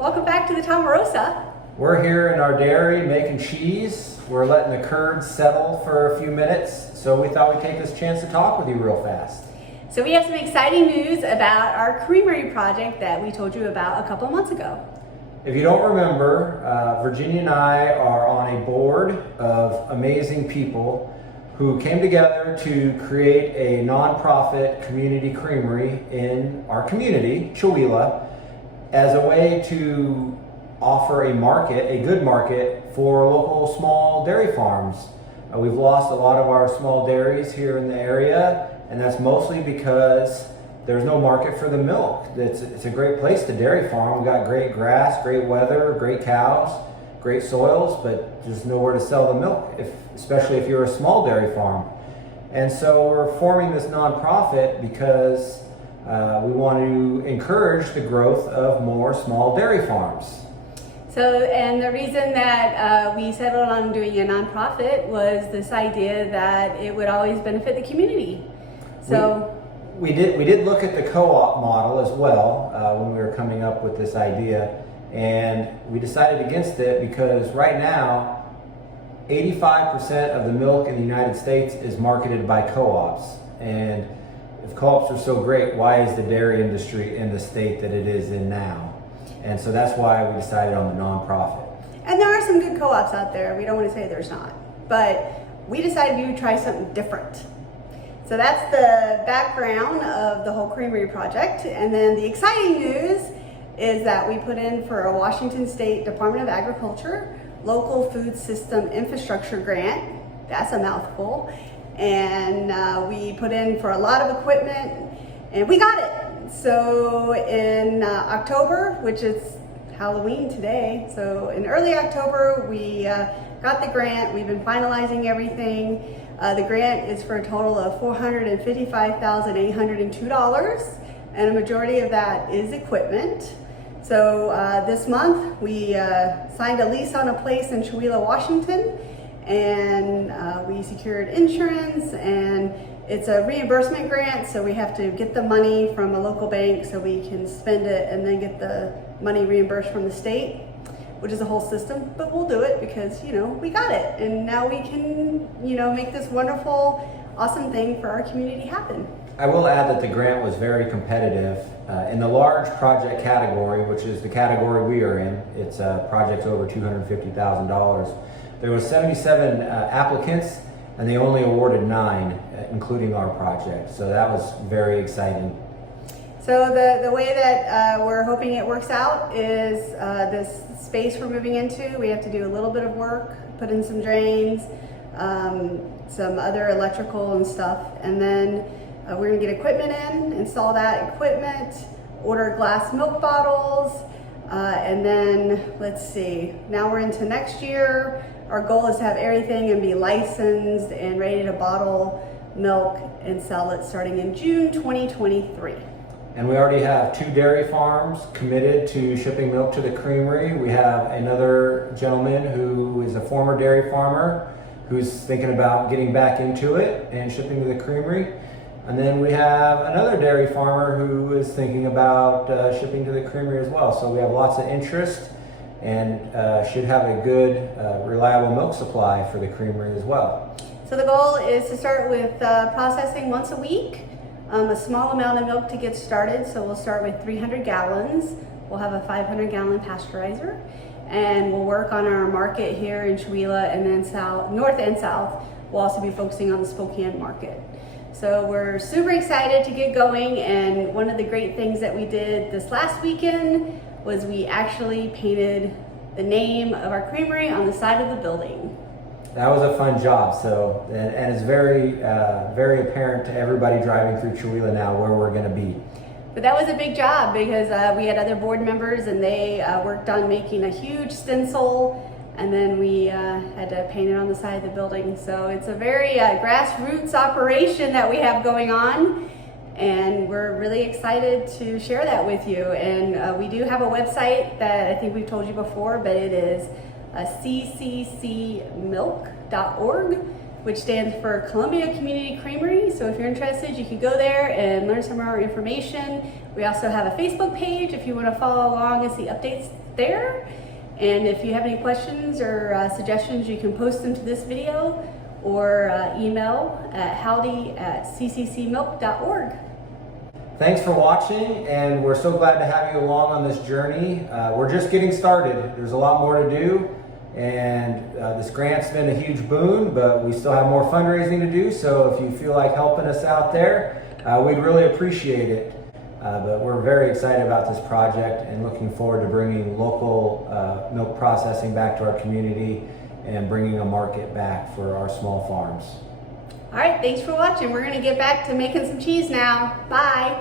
Welcome back to the Tomarosa. We're here in our dairy making cheese. We're letting the curds settle for a few minutes, so we thought we'd take this chance to talk with you real fast. So we have some exciting news about our Creamery project that we told you about a couple of months ago. If you don't remember, Virginia and I are on a board of amazing people who came together to create a nonprofit community creamery in our community, Chewelah, as a way to offer a market, a good market for local small dairy farms. We've lost a lot of our small dairies here in the area, and that's mostly because there's no market for the milk. It's a great place to dairy farm. We've got great grass, great weather, great cows, great soils, but there's nowhere to sell the milk, especially if you're a small dairy farm. And so we're forming this nonprofit because we want to encourage the growth of more small dairy farms. So, and the reason that we settled on doing a nonprofit was this idea that it would always benefit the community. So we did look at the co-op model as well when we were coming up with this idea, and we decided against it because right now 85% of the milk in the United States is marketed by co-ops. And if co-ops are so great, why is the dairy industry in the state that it is in now? And so that's why we decided on the nonprofit. And there are some good co-ops out there. We don't want to say there's not, but we decided we would try something different. So that's the background of the whole Creamery project. And then the exciting news is that we put in for a Washington State Department of Agriculture Local Food System Infrastructure Grant. That's a mouthful. And we put in for a lot of equipment and we got it. So in October, which is Halloween today, so in early October, we got the grant. We've been finalizing everything. The grant is for a total of $455,802, and a majority of that is equipment. So this month, we signed a lease on a place in Chewelah, Washington, and we secured insurance, and it's a reimbursement grant, so we have to get the money from a local bank so we can spend it and then get the money reimbursed from the state, which is a whole system, but we'll do it because, you know, we got it. And now we can, you know, make this wonderful, awesome thing for our community happen. I will add that the grant was very competitive. In the large project category, which is the category we are in, it's projects over $250,000. There was 77 applicants, and they only awarded 9, including our project. So that was very exciting. So the way that we're hoping it works out is this space we're moving into, we have to do a little bit of work, put in some drains, some other electrical and stuff, and then we're gonna get equipment in, install that equipment, order glass milk bottles, and then let's see, now we're into next year. Our goal is to have everything and be licensed and ready to bottle milk and sell it starting in June 2023. And we already have 2 dairy farms committed to shipping milk to the creamery. We have another gentleman who is a former dairy farmer who's thinking about getting back into it and shipping to the creamery. And then we have another dairy farmer who is thinking about shipping to the creamery as well. So we have lots of interest and should have a good, reliable milk supply for the creamery as well. So the goal is to start with processing once a week. A small amount of milk to get started, so we'll start with 300 gallons. We'll have a 500-gallon pasteurizer, and we'll work on our market here in Chewelah, and then north and south. We'll also be focusing on the Spokane market. So we're super excited to get going, and one of the great things that we did this last weekend was we actually painted the name of our creamery on the side of the building. That was a fun job, so, and it's very, very apparent to everybody driving through Chewelah now where we're gonna be. But that was a big job because we had other board members and they worked on making a huge stencil, and then we had to paint it on the side of the building. So it's a very grassroots operation that we have going on, and we're really excited to share that with you. And we do have a website that I think we've told you before, but it is cccmilk.org, which stands for Columbia Community Creamery. So if you're interested, you can go there and learn some more information. We also have a Facebook page if you want to follow along and see updates there. And if you have any questions or suggestions, you can post them to this video or email at howdy@cccmilk.org. Thanks for watching, and we're so glad to have you along on this journey. We're just getting started. There's a lot more to do, and this grant's been a huge boon, but we still have more fundraising to do, so if you feel like helping us out there, we'd really appreciate it. But we're very excited about this project and looking forward to bringing local milk processing back to our community and bringing a market back for our small farms. All right, thanks for watching. We're gonna get back to making some cheese now. Bye.